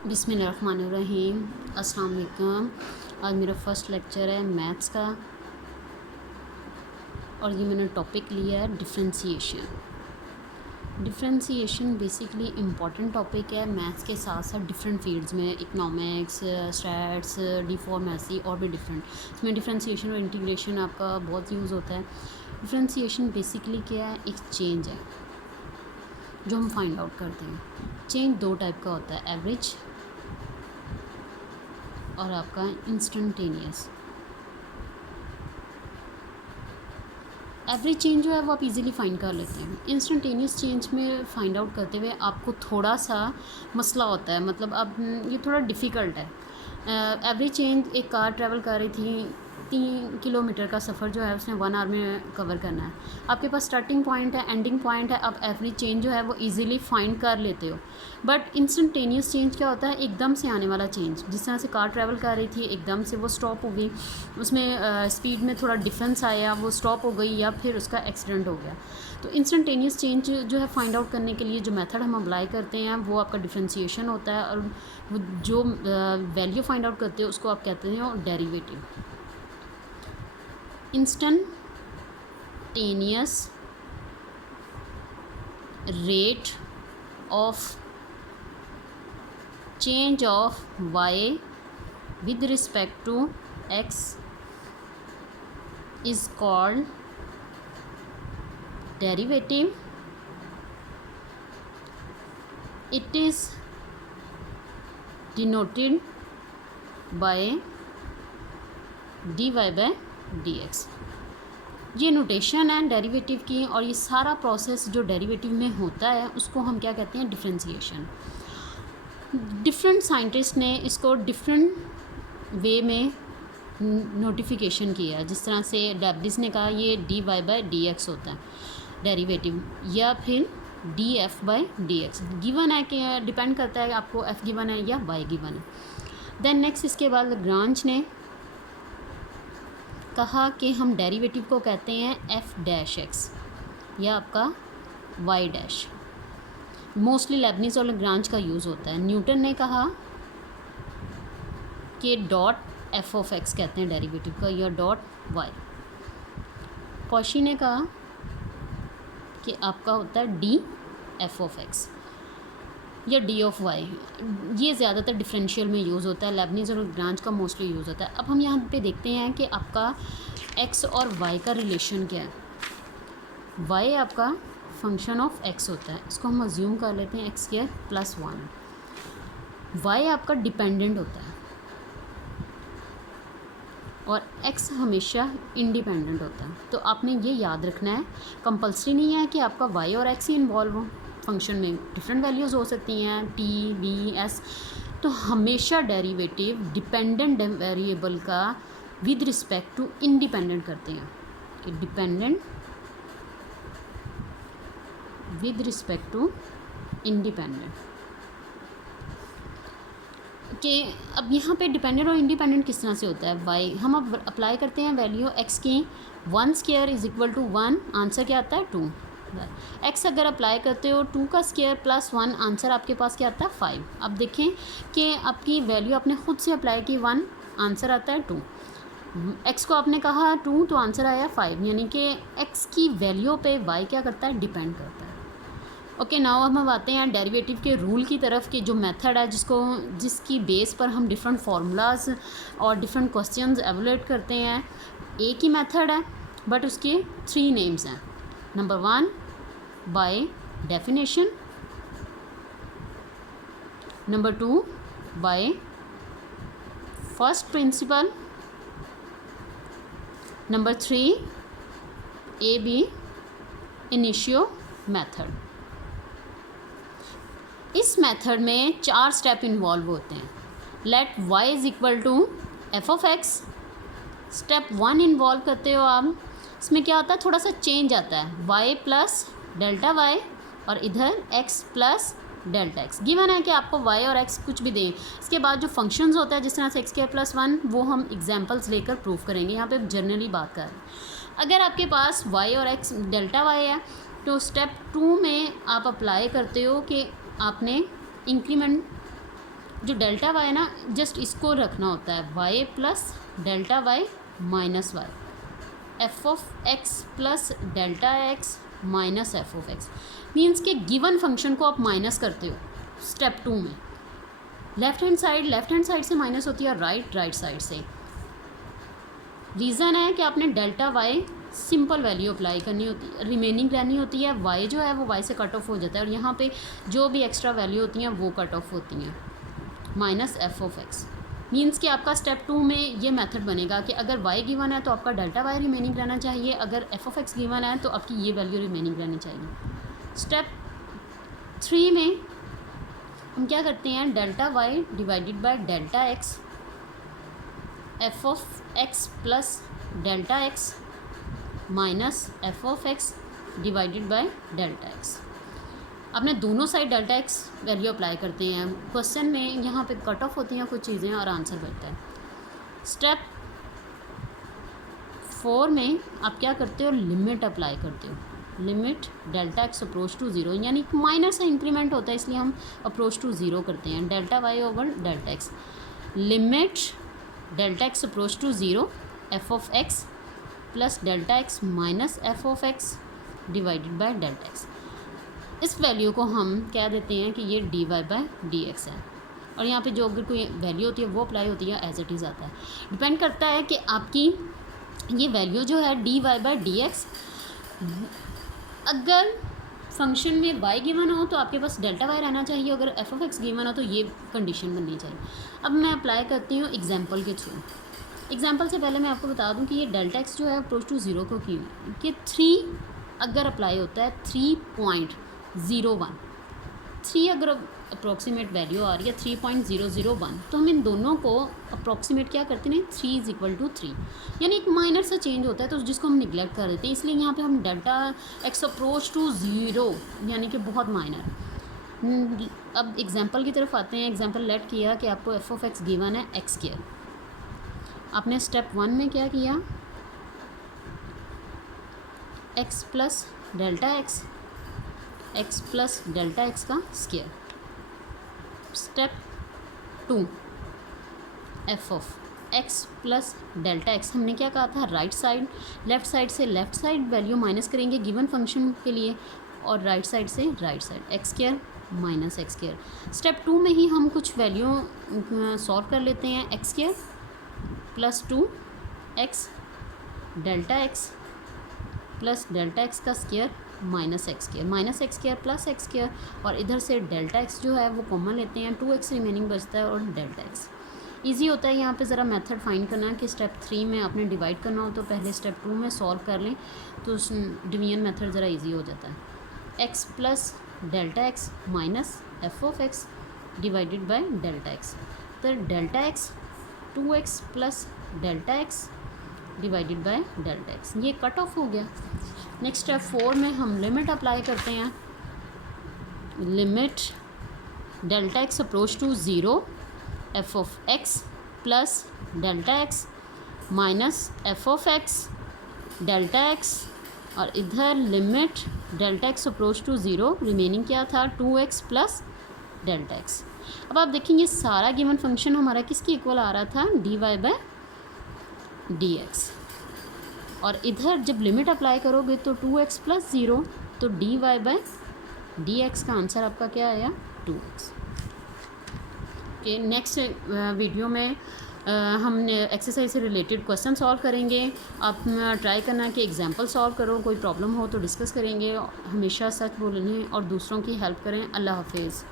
बिस्मिल्लाहिर्रहमानिर्रहीम। अस्सलाम वालेकुम। आज मेरा फ़र्स्ट लेक्चर है मैथ्स का और ये मैंने टॉपिक लिया है differentiation. Differentiation basically important topic है मैथ्स के साथ साथ डिफरेंट फील्ड्स में, इकोनॉमिक्स, स्टैट्स, डी फार्मेसी और भी डिफरेंट। इसमें डिफ़रेंशिएशन और इंटीग्रेशन आपका बहुत यूज़ होता है। डिफ़रेंशिएशन बेसिकली क्या है, एक चेंज है जो हम फाइंड आउट करते हैं। चेंज दो टाइप का होता है, एवरेज और आपका इंस्टेंटेनियस। एवरेज चेंज जो है वो आप इजीली फाइंड कर लेते हैं। इंस्टेंटेनियस चेंज में फाइंड आउट करते हुए आपको थोड़ा सा मसला होता है, मतलब अब ये थोड़ा डिफ़िकल्ट है। एवरेज चेंज, एक कार ट्रैवल कर रही थी 3 किलोमीटर का सफ़र जो है उसने 1 आवर में कवर करना है। आपके पास स्टार्टिंग पॉइंट है, एंडिंग पॉइंट है, आप एवरेज चेंज जो है वो इजीली फाइंड कर लेते हो। बट इंस्टेंटेनियस चेंज क्या होता है, एकदम से आने वाला चेंज। जिस तरह से कार ट्रैवल कर रही थी, एकदम से वो स्टॉप हो गई, उसमें स्पीड में थोड़ा डिफरेंस आया, वो स्टॉप हो गई या फिर उसका एक्सीडेंट हो गया। तो इंस्टेंटेनियस चेंज जो है फाइंड आउट करने के लिए जो मेथड हम अप्लाई करते हैं वो आपका डिफरेंशिएशन होता है, और वो जो वैल्यू फाइंड आउट करते हैं उसको आप कहते हैं derivative. Instantaneous rate of change of y with respect to x is called derivative. It is denoted by dy by dx। ये नोटेशन है डेरिवेटिव की, और ये सारा प्रोसेस जो डेरिवेटिव में होता है उसको हम क्या कहते हैं, डिफरेंशिएशन। डिफरेंट साइंटिस्ट ने इसको डिफरेंट वे में नोटिफिकेशन किया है। जिस तरह से डेब्लिस ने कहा ये dy by dx होता है डेरिवेटिव, या फिर df by dx गिवन है कि डिपेंड करता है आपको f गिवन है या y गिवन है। देन नेक्स्ट इसके बाद लाग्रांज ने कहा कि हम डेरिवेटिव को कहते हैं f डैश x या आपका y डैश। मोस्टली लेबनीज और लाग्रांज का यूज़ होता है। न्यूटन ने कहा कि डॉट f ऑफ x कहते हैं डेरिवेटिव का, या डॉट y। कॉशी ने कहा कि आपका होता है डी f ऑफ x या डी ऑफ y। ये ज़्यादातर डिफरेंशियल में यूज़ होता है, लेबनीज और लाग्रांज का मोस्टली यूज़ होता है। अब हम यहाँ पे देखते हैं कि आपका x और y का रिलेशन क्या है। y आपका फंक्शन ऑफ x होता है, इसको हम अज्यूम कर लेते हैं x² + 1। y आपका डिपेंडेंट होता है और x हमेशा इंडिपेंडेंट होता है। तो आपने ये याद रखना है, कंपल्सरी नहीं है कि आपका y और x ही इन्वॉल्व हो। फंक्शन में डिफरेंट वैल्यूज़ हो सकती हैं, t, b, s। तो हमेशा डेरिवेटिव डिपेंडेंट वेरिएबल का विद रिस्पेक्ट टू इंडिपेंडेंट करते हैं, कि dependent with respect to independent. कि अब यहाँ पे डिपेंडेंट और इंडिपेंडेंट किस तरह से होता है। y हम अब अप्लाई करते हैं वैल्यू x की, 1² = 1, आंसर क्या आता है 2। x अगर अप्लाई करते हो 2 का स्क्वायर + 1, आंसर आपके पास क्या आता है 5। अब देखें कि आपकी वैल्यू आपने खुद से अप्लाई की 1, आंसर आता है 2। x को आपने कहा 2 तो आंसर आया 5, यानी कि x की वैल्यू पे y क्या करता है, डिपेंड करता है। ओके, नाउ हम आते हैं डेरिवेटिव के रूल की तरफ, कि जो मेथड है जिसकी बेस पर हम डिफरेंट फार्मूलाज और डिफरेंट क्वेश्चंस एवलुएट करते हैं। एक ही मेथड है बट उसके 3 नेम्स हैं। Number 1 by definition, number 2 by first principle, number 3 AB initio method. इस मेथड में 4 स्टेप इन्वॉल्व होते हैं। Let y = f of x। Step 1 involve करते हो आप, इसमें क्या होता है, थोड़ा सा चेंज आता है, y + Δy और इधर x + Δx। गिवन है कि आपको y और x कुछ भी दें। इसके बाद जो फंक्शंस होता है, जिस तरह से x² + 1, वो हम एग्जांपल्स लेकर प्रूव करेंगे। यहाँ पे जनरली बात कर रहे हैं। अगर आपके पास y और x Δy है तो स्टेप 2 में आप अप्लाई करते हो कि आपने इंक्रीमेंट जो डेल्टा वाई ना जस्ट इसको रखना होता है y plus delta y minus y, f of x plus delta x minus F of x. Means कि गिवन फंक्शन को आप माइनस करते हो स्टेप 2 में। लेफ्ट हैंड साइड से माइनस होती है, राइट साइड से। रीज़न है कि आपने delta y simple value apply करनी होती है, रिमेनिंग रहनी होती है, वाई जो है वो वाई से कट ऑफ हो जाता है और यहाँ पे जो भी एक्स्ट्रा वैल्यू होती हैं वो कट ऑफ होती हैं, minus F of x. Means कि आपका स्टेप 2 में ये मेथड बनेगा कि अगर वाई गिवन है तो आपका डेल्टा वाई रिमेनिंग रहना चाहिए, अगर एफ ऑफ एक्स गिवन है तो आपकी ये वैल्यू रिमेनिंग रहनी चाहिए। स्टेप 3 में हम क्या करते हैं, delta y divided by delta x, f of x plus delta x minus F of x divided by delta x. आपने दोनों side delta x value apply करते हैं। क्वेश्चन में यहाँ पे कट ऑफ होती हैं कुछ चीज़ें और आंसर बनता है। स्टेप 4 में आप क्या करते हो, लिमिट अप्लाई करते हो। Limit delta x approach to zero, यानी माइनर से इंक्रीमेंट होता है इसलिए हम अप्रोच टू ज़ीरो करते हैं। Delta y over delta x, limit delta x approach to zero f of x plus delta x minus F of x divided by delta x. इस value को हम कह देते हैं कि ये d y by d x है और यहाँ पे जो अगर कोई वैल्यू होती है वो अप्लाई होती है, एज इट इज़ आता है। डिपेंड करता है कि आपकी ये वैल्यू जो है d y by d x, अगर फंक्शन में वाई गिवन हो तो आपके पास डेल्टा वाई रहना चाहिए, अगर एफ ऑफ एक्स गिवन हो तो ये कंडीशन बननी चाहिए। अब मैं अप्लाई करती हूँ एग्जाम्पल के थ्रू। एग्जाम्पल से पहले मैं आपको बता दूँ कि ये डेल्टा एक्स जो है अप्रोच टू ज़ीरो को क्यों है कि 3 अगर अप्लाई होता है 3.01, 3 अगर अप्रॉक्सीमेट वैल्यू आ रही है 3.001 तो हम इन दोनों को अप्रॉक्सीमेट क्या करते हैं, 3 = 3, यानी एक माइनर सा चेंज होता है तो जिसको हम निगलेक्ट कर देते हैं। इसलिए यहाँ पे हम delta x approach to zero यानी कि बहुत माइनर। अब एग्जांपल की तरफ आते हैं। एग्जांपल लेट किया कि आपको एफ ऑफ एक्स गिवन है एक्स स्क्वायर। आपने स्टेप 1 में क्या किया, X plus delta X plus delta X का square. Step 2 F of x plus delta X, हमने क्या कहा था, राइट साइड, लेफ़्ट साइड से लेफ़्ट साइड वैल्यू माइनस करेंगे गिवन फंक्शन के लिए और राइट साइड से right side, X square minus X square. Step 2 में ही हम कुछ वैल्यू सॉल्व कर लेते हैं। X square plus 2 X delta X plus delta X का square minus X square plus X square, और इधर से डेल्टा एक्स जो है वो कॉमन लेते हैं, 2x रिमेनिंग बचता है और डेल्टा एक्स। ईजी होता है यहाँ पे ज़रा मेथड फाइंड करना कि स्टेप 3 में आपने डिवाइड करना हो तो पहले स्टेप 2 में सॉल्व कर लें तो डिवीजन मेथड ज़रा इजी हो जाता है। X plus delta x minus F of x divided by delta X, तो delta X 2x plus delta X divided by delta X, ये कट ऑफ हो गया। नेक्स्ट स्टेप 4 में हम लिमिट अप्लाई करते हैं। Limit delta x approach to zero f of x plus delta x minus F of x delta x, और इधर limit delta x approach to zero, remaining क्या था 2x प्लस डेल्टा एक्स। अब आप देखेंगे सारा गिवन फंक्शन हमारा किसके इक्वल आ रहा था, d y by d x, और इधर जब लिमिट अप्लाई करोगे तो 2x प्लस ज़ीरो, तो d y by d x का आंसर आपका क्या आया 2x। ओके, नेक्स्ट वीडियो में हम एक्सरसाइज से रिलेटेड क्वेश्चन सॉल्व करेंगे। आप ट्राई करना कि एग्जांपल सॉल्व करो, कोई प्रॉब्लम हो तो डिस्कस करेंगे। हमेशा सच बोलने और दूसरों की हेल्प करें। अल्लाह हाफिज़।